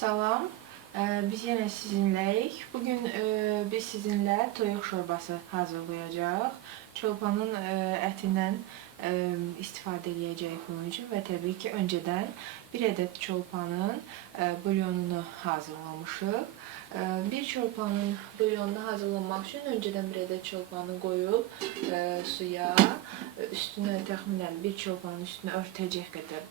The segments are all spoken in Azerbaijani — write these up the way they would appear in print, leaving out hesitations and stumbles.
Salam, biz yenə sizinləyik. Bugün biz sizinlə toyuq şorbası hazırlayacağıq. Çolpanın ətindən istifadə edəcəyik bunun üçün və təbii ki, öncədən bir ədəd çolpanın bulyonunu hazırlamışıq. Bir çolpanın bulyonunu hazırlamaq üçün öncədən bir ədəd çolpanı qoyub suya, üstünə təxminən bir çolpanın üstünə örtəcək qədər,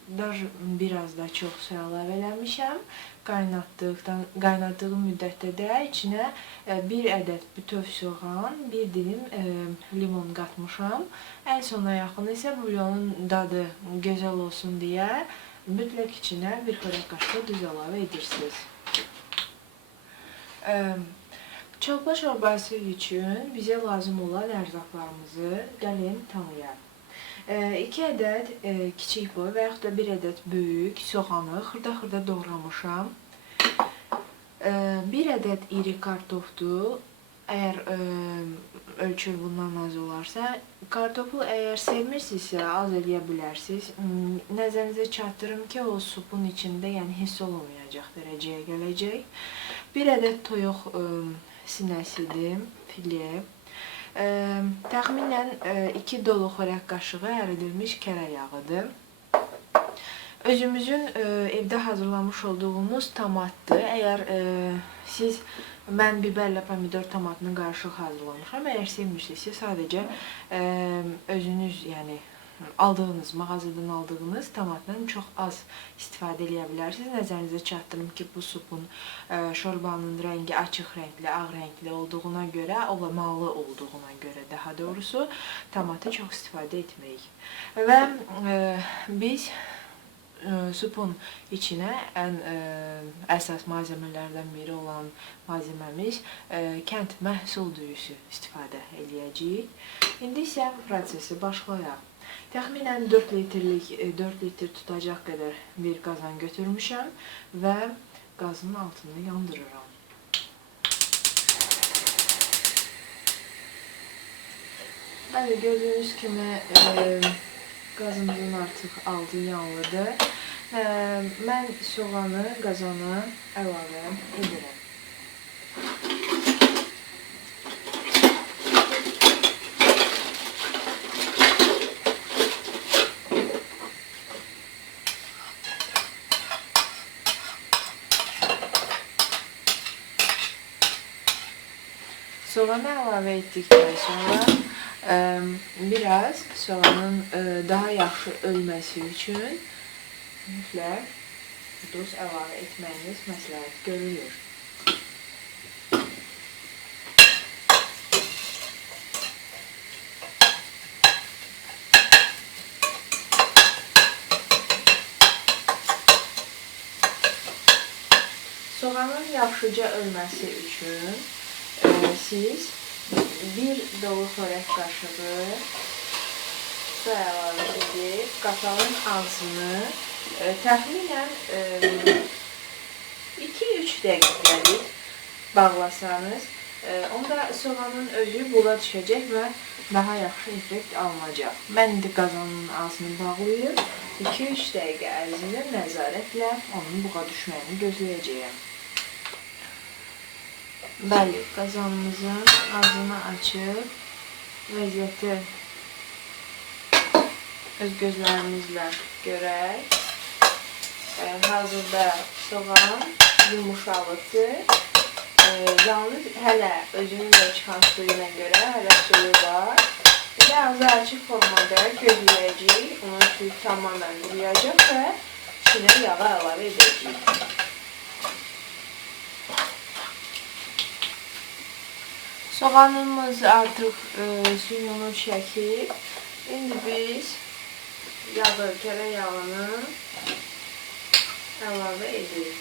biraz da çox su əlavə eləmişəm. Qaynatdığım müddətdə də içinə bir ədəd bütöv soğan, bir dilim limon qatmışam. Ən sona yaxın isə bulyonun dadı gözəl olsun deyə mütləq içinə bir xörək qaşığı duz əlavə edirsiniz. Çolpa şorbası üçün bizə lazım olan ərzaqlarımızı gəlin tanıyaq. 2 ədəd kiçik boy və yaxud da 1 ədəd böyük soğanı xırda-xırda doğramışam. 1 ədəd iri kartofdur. Əgər ölçü bundan az olarsa, kartofu əgər sevmirsinizsə az eləyə bilərsiniz. Nəzərinizə çatdırım ki, o supun içində hiss olunmayacaq dərəcəyə gələcək. 1 ədəd toyuq sinəsidir, filye. Təxminən 2 dolu xörək qaşığı əridilmiş kərə yağıdır. Özümüzün evdə hazırlamış olduğumuz tomatdır. Əgər mən biberlə pomidor tomatını qarışıq hazırlamışam. Əgər sevmirsinizsə sadəcə özünüz aldığınız, mağazadan aldığınız tomatdan çox az istifadə edə bilərsiniz. Nəzərinizə çatdırım ki, bu supun, şorbanın rəngi açıq rəngli, ağ rəngli olduğuna görə, olmalı olduğuna görə daha doğrusu tomatı çox istifadə etməyik. Və biz supun içinə ən əsas malzəmələrdən biri olan malzəməmiz kənd məhsul düyüsü istifadə edəcəyik. İndi isə prosesi başlayaq. Təxminən 4 litr tutacaq qədər bir qazan götürmüşəm və qazın altını yandırıram. Bəli, gördüyünüz kimi qazımızın artıq altı yanlıdır. Mən soğanı qazana əlavə edirəm. Soğanı əlavə etdikdən sonra biraz soğanın daha yaxşı ölməsi üçün mütləq duz əlavə etməyiniz məsləhət görülür. Soğanın yaxşıca ölməsi üçün siz bir dolu xörək qaşığı su əlavə edib qatalın ağzını təxminən 2-3 dəqiqəlik bağlasanız, onda soğanın özü buğa düşəcək və daha yaxşı effekt alınacaq. Mən indi qazanın ağzını bağlayıb 2-3 dəqiqə ərzində nəzarətlə onun buğa düşməyini gözləyəcəyəm. Bəli, qazanımızın ağzını açıb vəziyyəti öz gözlərimizlə görək. Hazırda soğan yumuşalıqdır. Yalnız hələ özünün də çıxan suyuna görə hələ suyu var. Bir də ağzı açıq formada gözləyəcəyik. Onun suyu tamamən quruyacaq və içinə yağı əlavə edəcəyik. Soğanımız artıq suyunu çəkib. İndi biz kərə yağını əlavə edirik.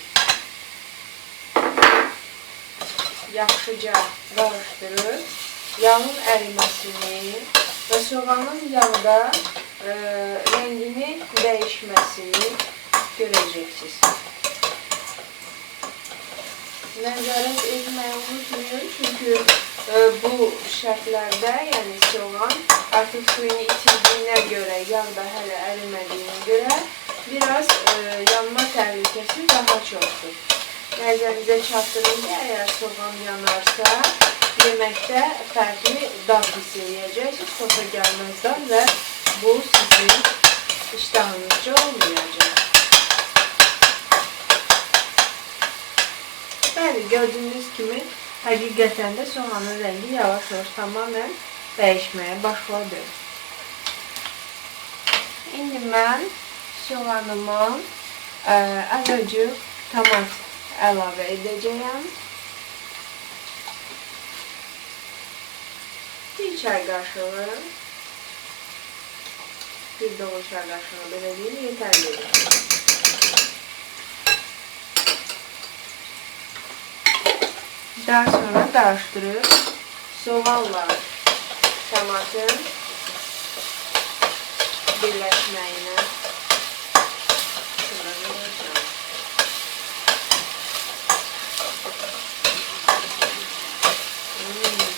Yaxşıca qarışdırıb yağın əriməsini və soğanın yağda rəngini dəyişməsini görəcəksiniz. Nəzarət etməyi unutmayın, çünki bu şərtlərdə, soğan artıq suyunu itirdiyinə görə, yağ da hələ ərimədiyinə görə biraz yanma təhlükəsi daha çoxdur. nəzərinizə çatdırın ki, əgər soğan yanarsa, yeməkdə fərqli dad hiss edəcəksiniz, xoşa gəlməz dad və bu sizin iştahınızca olmayacaq. Bəli, gördüyünüz kimi həqiqətən də soğanın rəngi yavaş-yavaş tamamən dəyişməyə başladı. İndi mən soğanıma azıcıq tomat əlavə edəcəyəm. Bir çay qaşığı, bir dolu çay qaşığı belə deyim, yetərlidir. Daha sonra qarışdırıb soğanla tomatın birləşməyinə sınırlayacağım.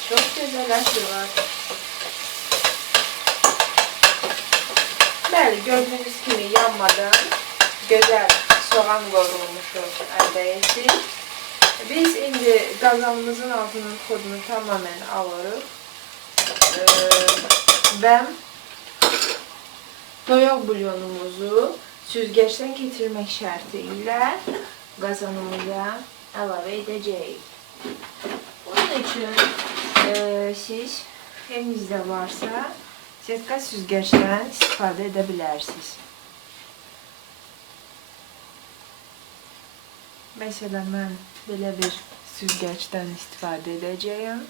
Çok güzel açıyorlar. Bəli, gördüğünüz kimi yanmadan güzel soğan qovrulmuşu əldə etdik. Biz indi qazanımızın altının kodunu tamamen alırıq və toyuq bulyonumuzu süzgəcdən keçirmək şərti ilə qazanımıza əlavə edəcəyik. Bunun üçün siz evinizdə varsa setka süzgəcdən istifadə edə bilərsiniz. Mesela mən belə bir süzgəcdən istifadə edəcəyəm.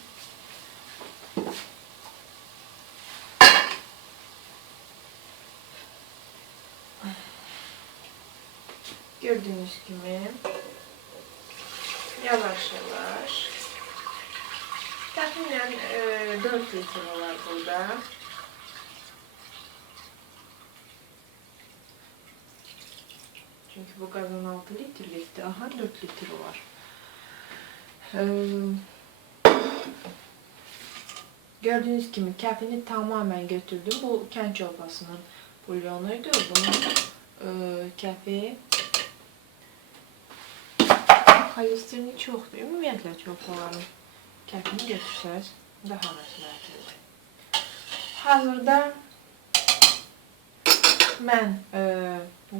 Gördüğünüz kimi yavaş-yavaş təxminən 4 litre var burada. Çünkü bu qazan 6 litrelikdir. Aha 4 litre var. Gördüğünüz kimi kəfini tamamen götürdüm. Bu kənd çorbasının bulyonuydu. Bunun kəfi xolesterini çoxdur. Ümumiyyətlə çorbaların kəfini götürsəz daha məsləhətlidir. Hazırda mən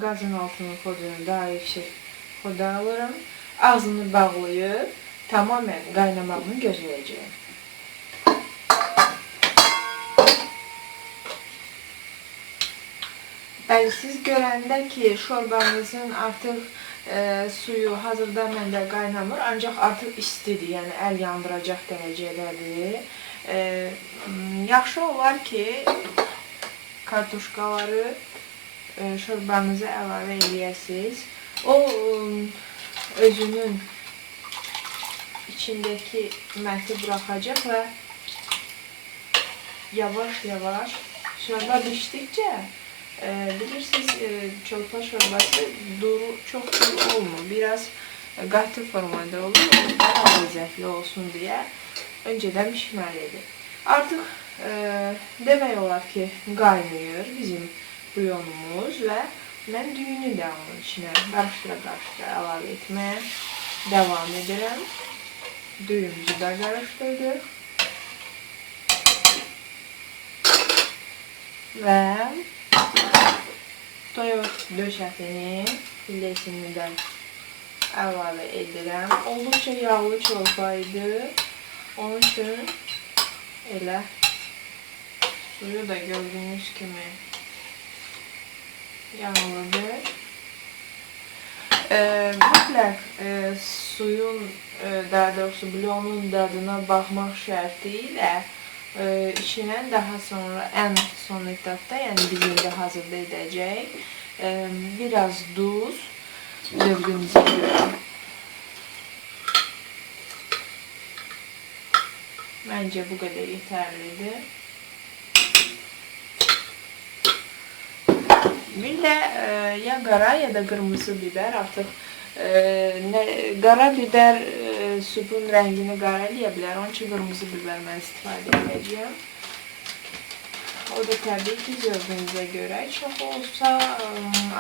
qazın altının kodunu daha yüksək koda alıram. Ağzını bağlayıb tamamen qaynamağını gözləyəcəyim. Bəli, siz görəndə ki, şorbanızın artıq suyu hazırda məndə qaynamır, ancaq artıq istidir, yəni əl yandıracaq dərəcədədir. Yaxşı olar ki, kartuşkaları şorbanıza əlavə edəsiniz. O özünün içindeki məti buraxacaq və yavaş-yavaş şorba bişdikcə bilirsiniz, çolpa şorbası çok duru olmur. Biraz katı formada olur. Daha lezzetli olsun diye önceden pişməlidir. Artıq demək olar ki, qaynayır bizim bulyonumuz və mən düyünü də onun içine qarıştıra əlavə etməyə devam edirəm. Düyümüzü də qarışdırdık. Və toyuq döşətini, filesini də əlavə edirəm. Olduqca yağlı çorba idi. Onun üçün elə suyu da gördüyünüz kimi yağlıdır. Mütləq suyun, daha doğrusu bulyonun dadına baxmaq şərti ilə içine daha sonra en son etapta, yani bizim de hazırda edeceğiz, biraz duz zövqünüzə görə. Bence bu kadar yeterlidir. Bir de ya qara ya da kırmızı biber artık qara biber supun rəngini qara eləyə bilər. Onun üçün qırmızı biber mən istifadə edəcəyəm. O da təbii ki, zövqünüzə görə. Çox olsa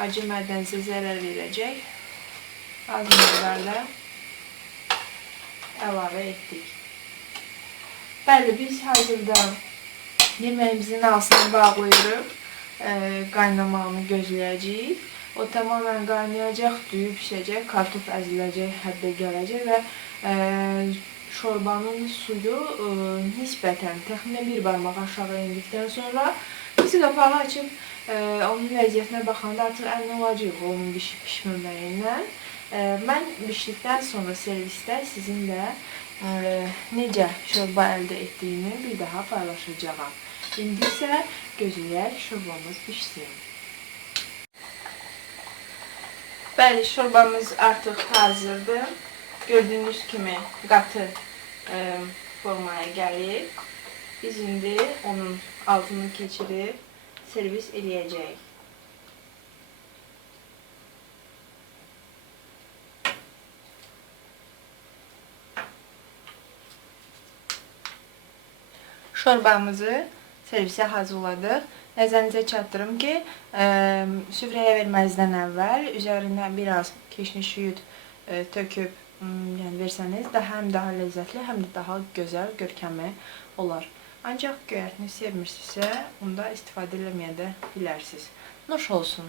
acı mədənizə zərər verəcək. Az miqdarda əlavə etdik. Bəli, biz hazırda yeməyimizin altını bağlayırıq. Qaynamağını gözləyəcəyik. O tamamilə qaynayacaq, düyü pişəcək, kartof əziləcək, həddə gələcək və şorbanın suyu nisbətən təxminən bir barmaq aşağı indikdən sonra biz qapağı açıb onun vəziyyətinə baxanda artıq əmin olacağıq onun pişməməyindən. Mən bişdikdən sonra servisdə sizinlə necə şorba əldə etdiyimi bir daha paylaşacağam. İndi isə gözləyək şorbamız pişsin. Bəli, şorbamız artıq hazırdır. Gördüyünüz kimi qatı formaya gəlir. Biz indi onun altını keçirib servis eləyəcəyik. Şorbamızı servisə hazırladıq. Nəzərinizə çatdırım ki, süfrəyə verməzdən əvvəl üzərinə biraz keşniş yud töküb versəniz həm daha ləzzətli, həm də daha gözəl, görkəmli olar. Ancaq göyərtini sevmirsinizsə, onda istifadə eləməyə də bilərsiniz. Nuş olsun.